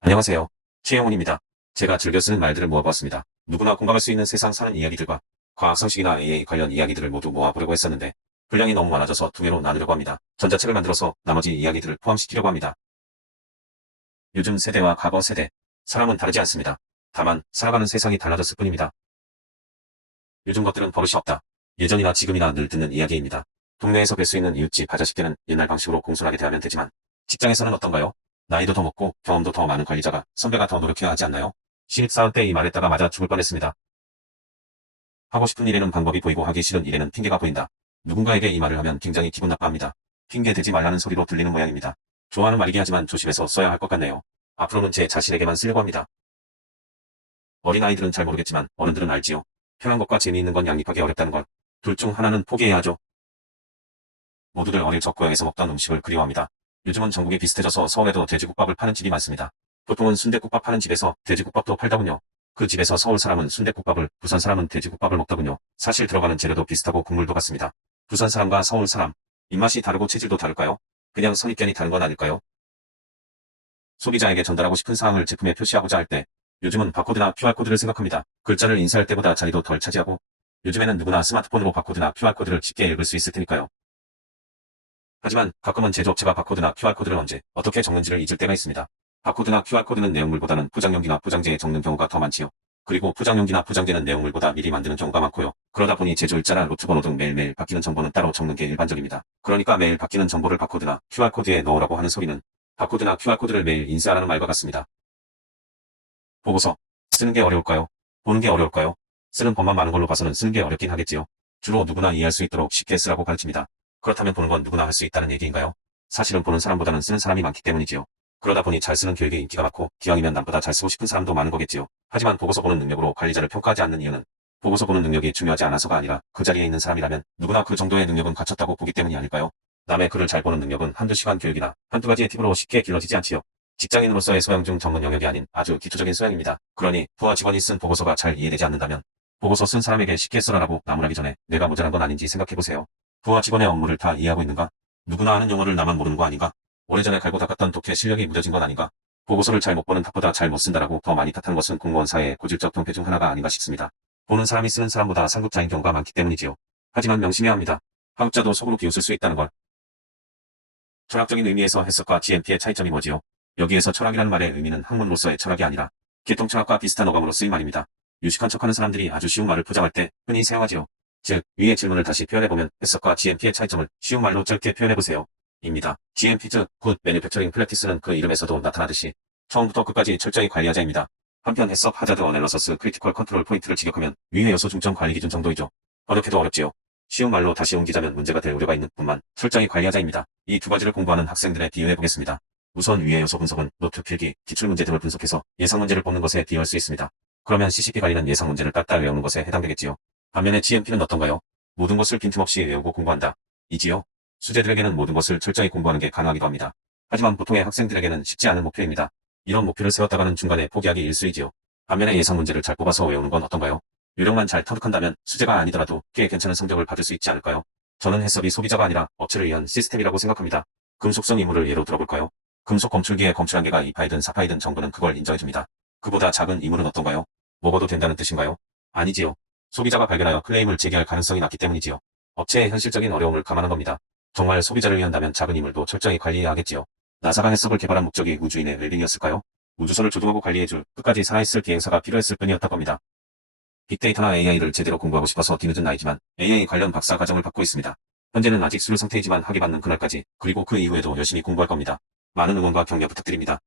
안녕하세요. 최영훈입니다. 제가 즐겨 쓰는 말들을 모아보았습니다. 누구나 공감할 수 있는 세상 사는 이야기들과 과학 상식이나 AI 관련 이야기들을 모두 모아보려고 했었는데 분량이 너무 많아져서 두 개로 나누려고 합니다. 전자책을 만들어서 나머지 이야기들을 포함시키려고 합니다. 요즘 세대와 과거 세대, 사람은 다르지 않습니다. 다만 살아가는 세상이 달라졌을 뿐입니다. 요즘 것들은 버릇이 없다. 예전이나 지금이나 늘 듣는 이야기입니다. 동네에서 뵐 수 있는 이웃집 아저씨께는 옛날 방식으로 공손하게 대하면 되지만 직장에서는 어떤가요? 나이도 더 먹고 경험도 더 많은 관리자가 선배가 더 노력해야 하지 않나요? 신입사원 때 이 말했다가 맞아 죽을 뻔했습니다. 하고 싶은 일에는 방법이 보이고 하기 싫은 일에는 핑계가 보인다. 누군가에게 이 말을 하면 굉장히 기분 나빠합니다. 핑계 대지 말라는 소리로 들리는 모양입니다. 좋아하는 말이긴 하지만 조심해서 써야 할 것 같네요. 앞으로는 제 자신에게만 쓰려고 합니다. 어린아이들은 잘 모르겠지만 어른들은 알지요. 편한 것과 재미있는 건 양립하기 어렵다는 걸. 둘 중 하나는 포기해야 하죠. 모두들 어릴 적 고향에서 먹던 음식을 그리워합니다. 요즘은 전국이 비슷해져서 서울에도 돼지국밥을 파는 집이 많습니다. 보통은 순댓국밥 파는 집에서 돼지국밥도 팔더군요. 그 집에서 서울 사람은 순댓국밥을, 부산 사람은 돼지국밥을 먹더군요. 사실 들어가는 재료도 비슷하고 국물도 같습니다. 부산 사람과 서울 사람, 입맛이 다르고 체질도 다를까요? 그냥 선입견이 다른 건 아닐까요? 소비자에게 전달하고 싶은 사항을 제품에 표시하고자 할 때, 요즘은 바코드나 QR코드를 생각합니다. 글자를 인쇄할 때보다 자리도 덜 차지하고, 요즘에는 누구나 스마트폰으로 바코드나 QR코드를 쉽게 읽을 수 있을 테니까요. 하지만 가끔은 제조업체가 바코드나 QR코드를 언제, 어떻게 적는지를 잊을 때가 있습니다. 바코드나 QR코드는 내용물보다는 포장용기나 포장재에 적는 경우가 더 많지요. 그리고 포장용기나 포장재는 내용물보다 미리 만드는 경우가 많고요. 그러다 보니 제조일자나 로트번호 등 매일매일 바뀌는 정보는 따로 적는 게 일반적입니다. 그러니까 매일 바뀌는 정보를 바코드나 QR코드에 넣으라고 하는 소리는 바코드나 QR코드를 매일 인쇄하라는 말과 같습니다. 보고서. 쓰는 게 어려울까요? 보는 게 어려울까요? 쓰는 법만 많은 걸로 봐서는 쓰는 게 어렵긴 하겠지요. 주로 누구나 이해할 수 있도록 쉽게 쓰라고 가르칩니다. 그렇다면 보는 건 누구나 할 수 있다는 얘기인가요? 사실은 보는 사람보다는 쓰는 사람이 많기 때문이지요. 그러다 보니 잘 쓰는 교육에 인기가 많고 기왕이면 남보다 잘 쓰고 싶은 사람도 많은 거겠지요. 하지만 보고서 보는 능력으로 관리자를 평가하지 않는 이유는 보고서 보는 능력이 중요하지 않아서가 아니라 그 자리에 있는 사람이라면 누구나 그 정도의 능력은 갖췄다고 보기 때문이 아닐까요? 남의 글을 잘 보는 능력은 한두 시간 교육이나 한두 가지의 팁으로 쉽게 길러지지 않지요. 직장인으로서의 소양 중 전문 영역이 아닌 아주 기초적인 소양입니다. 그러니 부하 직원이 쓴 보고서가 잘 이해되지 않는다면 보고서 쓴 사람에게 쉽게 써라라고 나무라기 전에 내가 모자란 건 아닌지 생각해보세요. 부하 직원의 업무를 다 이해하고 있는가? 누구나 아는 영어를 나만 모르는 거 아닌가? 오래전에 갈고 닦았던 독해 실력이 무뎌진 건 아닌가? 보고서를 잘 못 보는 탓보다 잘 못 쓴다라고 더 많이 탓하는 것은 공무원 사회의 고질적 병폐 중 하나가 아닌가 싶습니다. 보는 사람이 쓰는 사람보다 상급자인 경우가 많기 때문이지요. 하지만 명심해야 합니다. 하급자도 속으로 비웃을 수 있다는 걸. 철학적인 의미에서 해석과 GMP의 차이점이 뭐지요? 여기에서 철학이라는 말의 의미는 학문으로서의 철학이 아니라 개통철학과 비슷한 어감으로 쓰인 말입니다. 유식한 척하는 사람들이 아주 쉬운 말을 포장할 때 흔히 사용하지요. 즉, 위의 질문을 다시 표현해보면 해석과 GMP의 차이점을 쉬운 말로 짧게 표현해보세요. 입니다. GMP 즉 Good Manufacturing Practice는 그 이름에서도 나타나듯이 처음부터 끝까지 철저히 관리하자입니다. 한편 해석 하자드 어널러서스 크리티컬 컨트롤 포인트를 직역하면 위의 요소 중점 관리 기준 정도이죠. 어렵게도 어렵지요. 쉬운 말로 다시 옮기자면 문제가 될 우려가 있는 뿐만 철저히 관리하자입니다. 이 두 가지를 공부하는 학생들에 비유해보겠습니다. 우선 위의 요소 분석은 노트 필기, 기출문제 등을 분석해서 예상 문제를 뽑는 것에 비유할 수 있습니다. 그러면 CCP 관리는 예상 문제를 딱딱 외우는 것에 해당되겠지요. 반면에 GMP는 어떤가요? 모든 것을 빈틈없이 외우고 공부한다. 이지요. 수재들에게는 모든 것을 철저히 공부하는 게 가능하기도 합니다. 하지만 보통의 학생들에게는 쉽지 않은 목표입니다. 이런 목표를 세웠다가는 중간에 포기하기 일쑤이지요. 반면에 예상 문제를 잘 뽑아서 외우는 건 어떤가요? 요령만 잘 터득한다면 수재가 아니더라도 꽤 괜찮은 성적을 받을 수 있지 않을까요? 저는 해썹이 소비자가 아니라 업체를 위한 시스템이라고 생각합니다. 금속성 이물을 예로 들어볼까요? 금속 검출기에 검출 한계가 2파이든 4파이든 정부는 그걸 인정해줍니다. 그보다 작은 이물은 어떤가요? 먹어도 된다는 뜻인가요? 아니지요. 소비자가 발견하여 클레임을 제기할 가능성이 낮기 때문이지요. 업체의 현실적인 어려움을 감안한 겁니다. 정말 소비자를 위한다면 작은 이물도 철저히 관리해야 하겠지요. 나사가 해석을 개발한 목적이 우주인의 웰빙이었을까요? 우주선을 조종하고 관리해줄 끝까지 살아있을 비행사가 필요했을 뿐이었던 겁니다. 빅데이터나 AI를 제대로 공부하고 싶어서 뒤늦은 나이지만 AI 관련 박사 과정을 받고 있습니다. 현재는 아직 수료 상태이지만 학위 받는 그날까지 그리고 그 이후에도 열심히 공부할 겁니다. 많은 응원과 격려 부탁드립니다.